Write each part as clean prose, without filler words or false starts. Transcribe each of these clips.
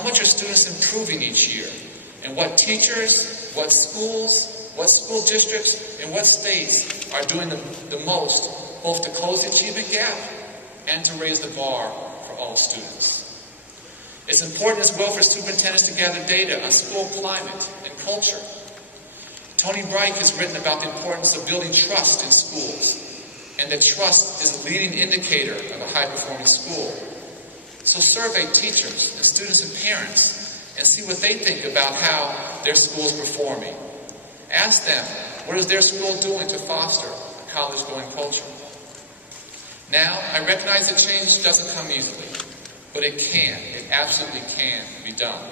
How much are students improving each year? And what teachers, what schools, what school districts, and what states are doing the most, both to close the achievement gap and to raise the bar for all students. It's important as well for superintendents to gather data on school climate and culture. Tony Bright has written about the importance of building trust in schools, and that trust is a leading indicator of a high-performing school. So survey teachers and students and parents and see what they think about how their school is performing. Ask them, what is their school doing to foster a college-going culture? Now, I recognize that change doesn't come easily, but it absolutely can be done.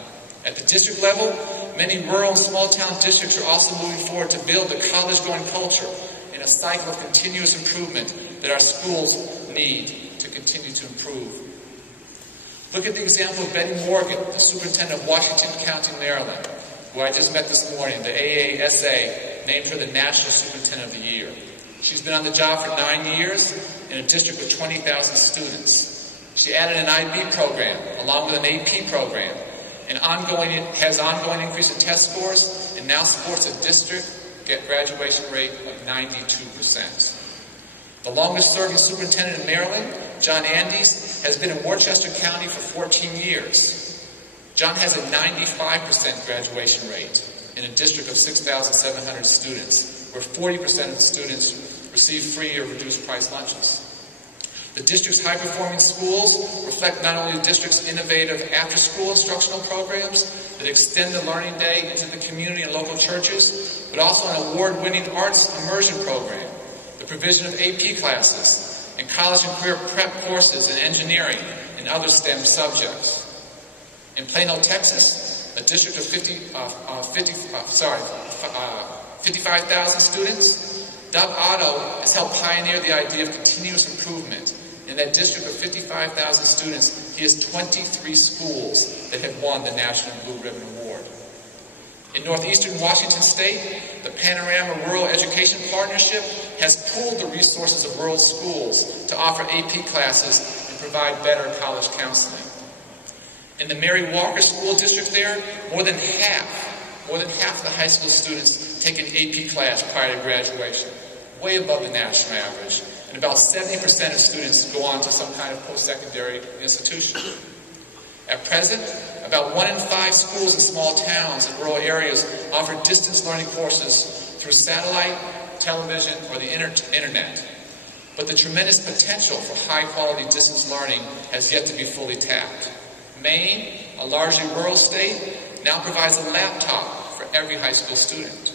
At the district level, many rural and small-town districts are also moving forward to build the college-going culture in a cycle of continuous improvement that our schools need to continue to improve. Look at the example of Betty Morgan, the superintendent of Washington County, Maryland, who I just met this morning. The AASA named her the National Superintendent of the Year. She's been on the job for 9 years in a district with 20,000 students. She added an IB program along with an AP program, and has ongoing increase in test scores, and now supports a district graduation rate of 92%. The longest-serving superintendent in Maryland, John Andes, has been in Worcester County for 14 years. John has a 95% graduation rate in a district of 6,700 students, where 40% of the students receive free or reduced-price lunches. The district's high-performing schools reflect not only the district's innovative after-school instructional programs that extend the learning day into the community and local churches, but also an award-winning arts immersion program, the provision of AP classes, and college and career prep courses in engineering and other STEM subjects. In Plano, Texas, a district of 55,000 students, Doug Otto has helped pioneer the idea of continuous improvement. In that district of 55,000 students, he has 23 schools that have won the National Blue Ribbon Award. In northeastern Washington State, the Panorama Rural Education Partnership has pooled the resources of rural schools to offer AP classes and provide better college counseling. In the Mary Walker School District there, more than half of the high school students take an AP class prior to graduation, way above the national average. And about 70% of students go on to some kind of post-secondary institution. At present, about 1 in 5 schools in small towns and rural areas offer distance learning courses through satellite, television, or the internet. But the tremendous potential for high-quality distance learning has yet to be fully tapped. Maine, a largely rural state, now provides a laptop for every high school student.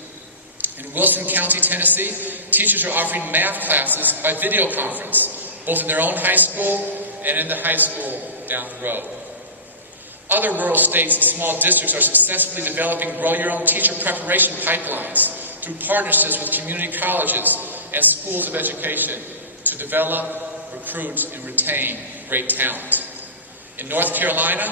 In Wilson County, Tennessee, teachers are offering math classes by video conference, both in their own high school and in the high school down the road. Other rural states and small districts are successfully developing grow-your-own teacher preparation pipelines through partnerships with community colleges and schools of education to develop, recruit, and retain great talent. In North Carolina,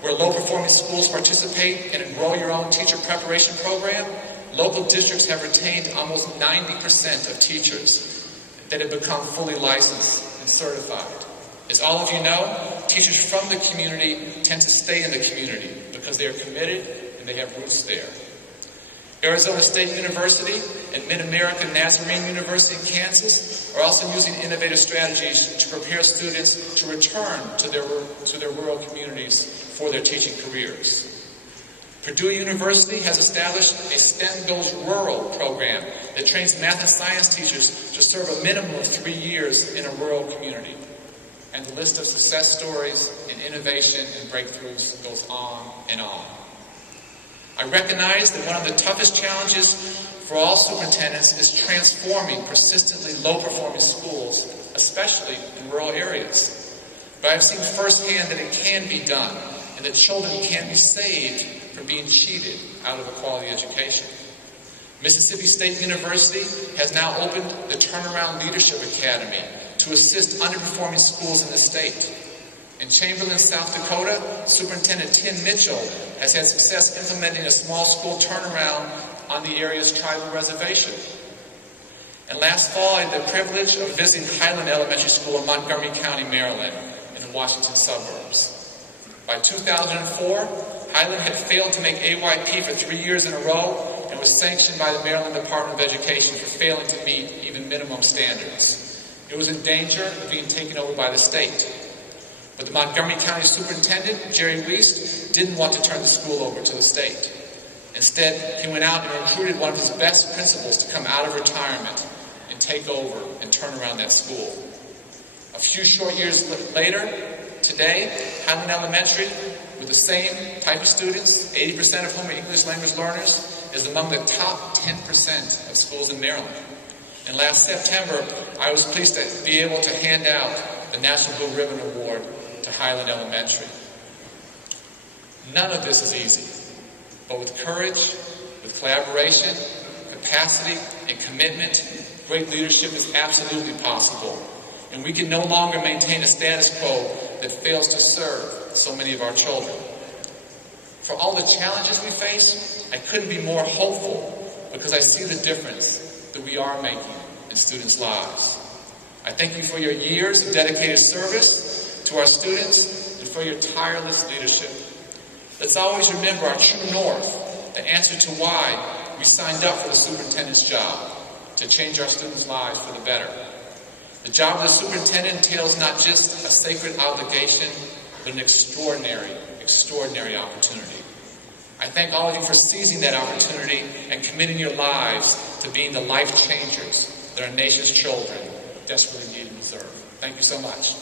where low-performing schools participate in a grow-your-own teacher preparation program, local districts have retained almost 90% of teachers that have become fully licensed and certified. As all of you know, teachers from the community tend to stay in the community because they are committed and they have roots there. Arizona State University and Mid-American Nazarene University in Kansas are also using innovative strategies to prepare students to return to their rural communities for their teaching careers. Purdue University has established a STEM Goes Rural program that trains math and science teachers to serve a minimum of 3 years in a rural community. And the list of success stories in innovation and breakthroughs goes on and on. I recognize that one of the toughest challenges for all superintendents is transforming persistently low-performing schools, especially in rural areas. But I've seen firsthand that it can be done, and that children can be saved from being cheated out of a quality education. Mississippi State University has now opened the Turnaround Leadership Academy to assist underperforming schools in the state. In Chamberlain, South Dakota, Superintendent Tim Mitchell has had success implementing a small school turnaround on the area's tribal reservation. And last fall, I had the privilege of visiting Highland Elementary School in Montgomery County, Maryland, in the Washington suburbs. By By 2004, Highland had failed to make AYP for 3 years in a row and was sanctioned by the Maryland Department of Education for failing to meet even minimum standards. It was in danger of being taken over by the state. But the Montgomery County Superintendent, Jerry Wiest, didn't want to turn the school over to the state. Instead, he went out and recruited one of his best principals to come out of retirement and take over and turn around that school. A few short years later, today, Highland Elementary, with the same type of students, 80% of whom are English language learners, is among the top 10% of schools in Maryland. And last September, I was pleased to be able to hand out the National Blue Ribbon Award to Highland Elementary. None of this is easy, but with courage, with collaboration, capacity, and commitment, great leadership is absolutely possible. And we can no longer maintain a status quo that fails to serve so many of our children. For all the challenges we face, I couldn't be more hopeful because I see the difference that we are making in students' lives. I thank you for your years of dedicated service to our students and for your tireless leadership. Let's always remember our true north, the answer to why we signed up for the superintendent's job, to change our students' lives for the better. The job of the superintendent entails not just a sacred obligation, but an extraordinary opportunity. I thank all of you for seizing that opportunity and committing your lives to being the life changers that our nation's children desperately need and deserve. Thank you so much.